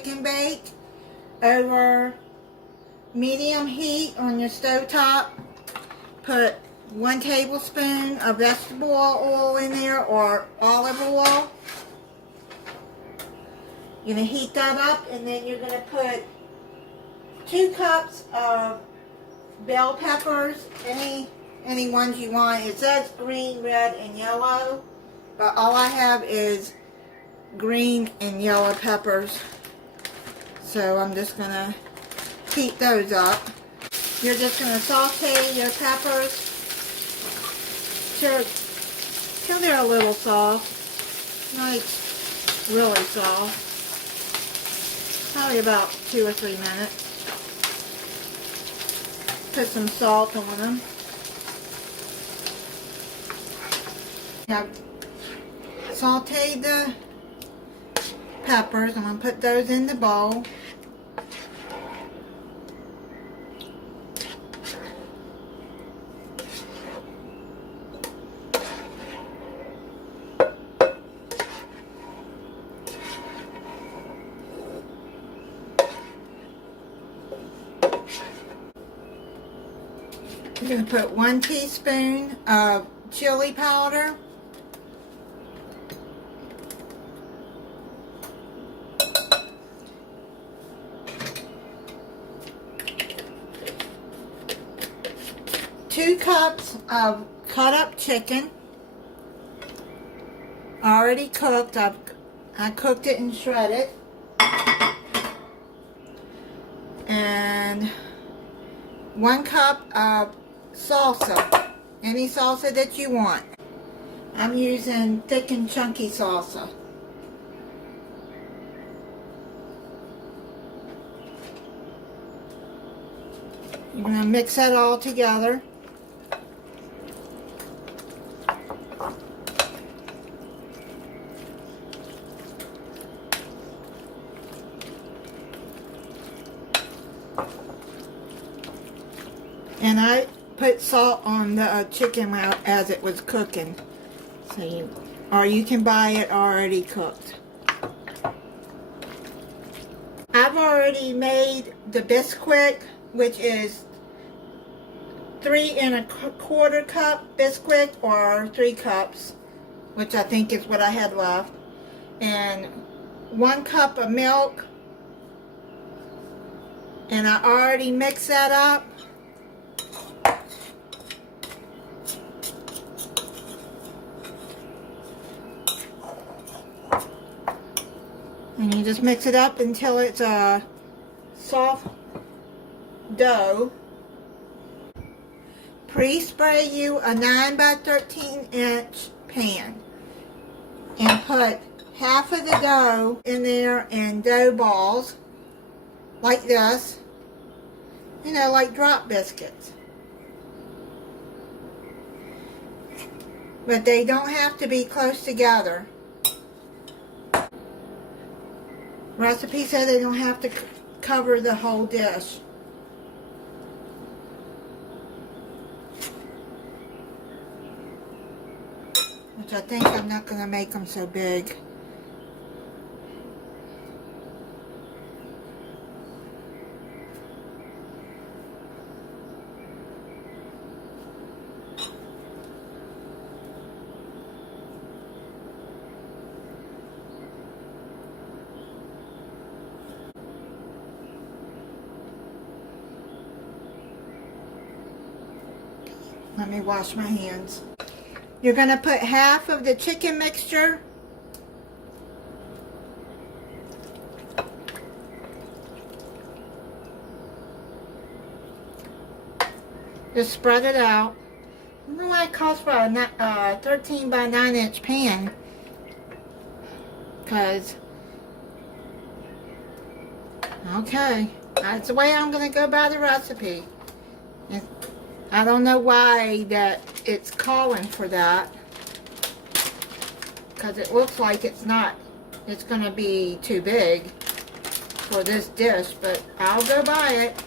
chicken bake over medium heat on your stove top. Put 1 tablespoon of vegetable oil in there or olive oil. You're going to heat that up, and then you're going to put 2 cups of bell peppers, any ones you want. It says green, red, and yellow, but all I have is green and yellow peppers. So I'm just going to heat those up. You're just going to saute your peppers till they're a little soft. Like really soft. Probably about 2 or 3 minutes. Put some salt on them. Now, sauteed the peppers. I'm going to put those in the bowl. I'm going to put 1 teaspoon of chili powder. Two cups of cut up chicken. Already cooked. I cooked it and shredded. And 1 cup of salsa, any salsa that you want. I'm using thick and chunky salsa. You're going to mix that all together. And I put salt on the chicken as it was cooking. So or you can buy it already cooked. I've already made the Bisquick, which is 3 1/4 cup Bisquick, or 3 cups, which I think is what I had left. And 1 cup of milk. And I already mixed that up. And you just mix it up until it's a soft dough. Pre-spray you a 9 by 13 inch pan. And put half of the dough in there in dough balls. Like this. You know, like drop biscuits. But they don't have to be close together. Recipe says they don't have to cover the whole dish. Which I think I'm not going to make them so big. Let me wash my hands. You're going to put half of the chicken mixture just spread it out. I don't know why it calls for a 13 by 9 inch pan, because okay, that's the way I'm going to go by the recipe. I don't know why that it's calling for that, because it looks like it's going to be too big for this dish, but I'll go by it.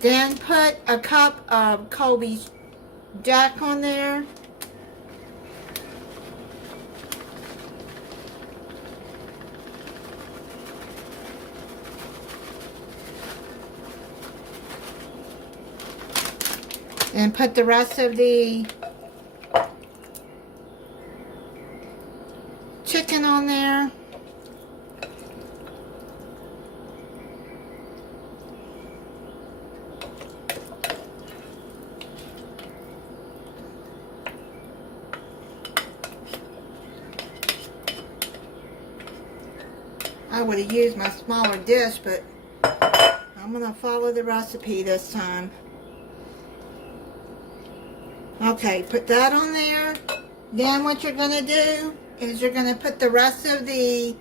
Then put a cup of Colby's Jack on there. And put the rest of the chicken on there. I would have used my smaller dish, but I'm going to follow the recipe this time. Okay, put that on there. Then what you're going to do is you're going to put the rest of the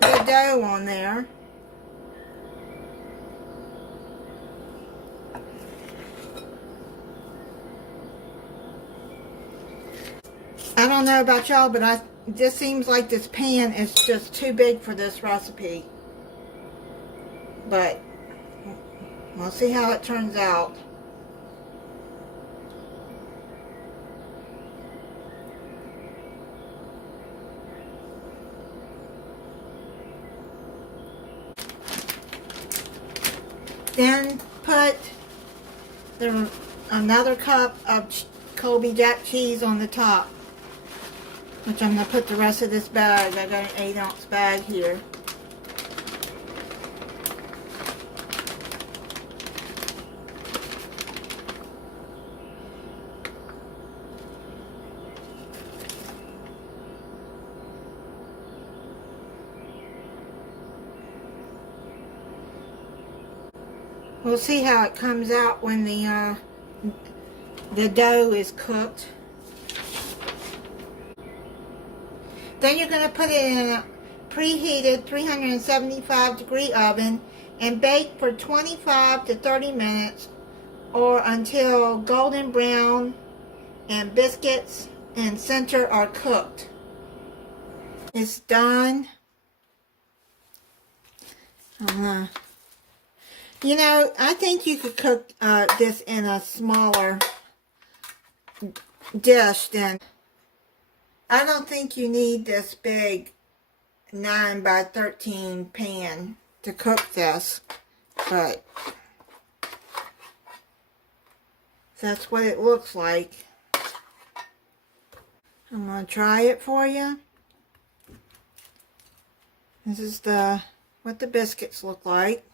dough on there. I don't know about y'all, but it just seems like this pan is just too big for this recipe. But we'll see how it turns out. Then put another cup of Colby Jack cheese on the top, which I'm going to put the rest of this bag. I got an 8-ounce bag here. We'll see how it comes out when the dough is cooked. Then you're going to put it in a preheated 375 degree oven and bake for 25 to 30 minutes or until golden brown and biscuits and center are cooked. It's done. You know, I think you could cook this in a smaller dish than... I don't think you need this big 9 by 13 pan to cook this, but that's what it looks like. I'm going to try it for you. This is what the biscuits look like.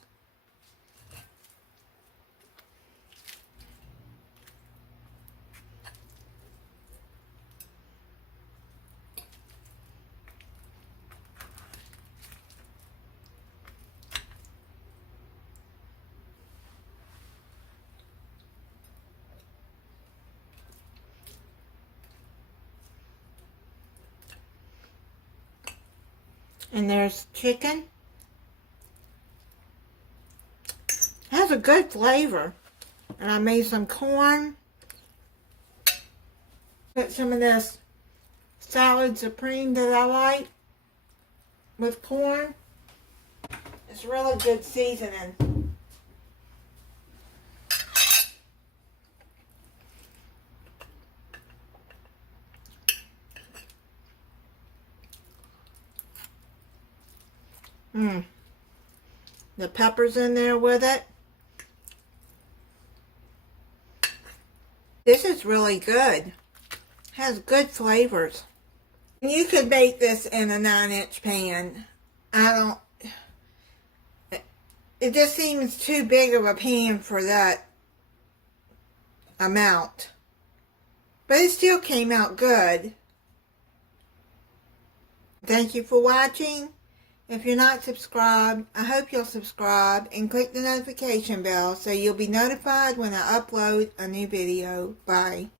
And there's chicken. It has a good flavor. And I made some corn. Put some of this salad supreme that I like with corn. It's really good seasoning. The pepper's in there with it. This is really good. Has good flavors. You could bake this in a 9-inch pan. It just seems too big of a pan for that amount. But it still came out good. Thank you for watching. If you're not subscribed, I hope you'll subscribe and click the notification bell so you'll be notified when I upload a new video. Bye.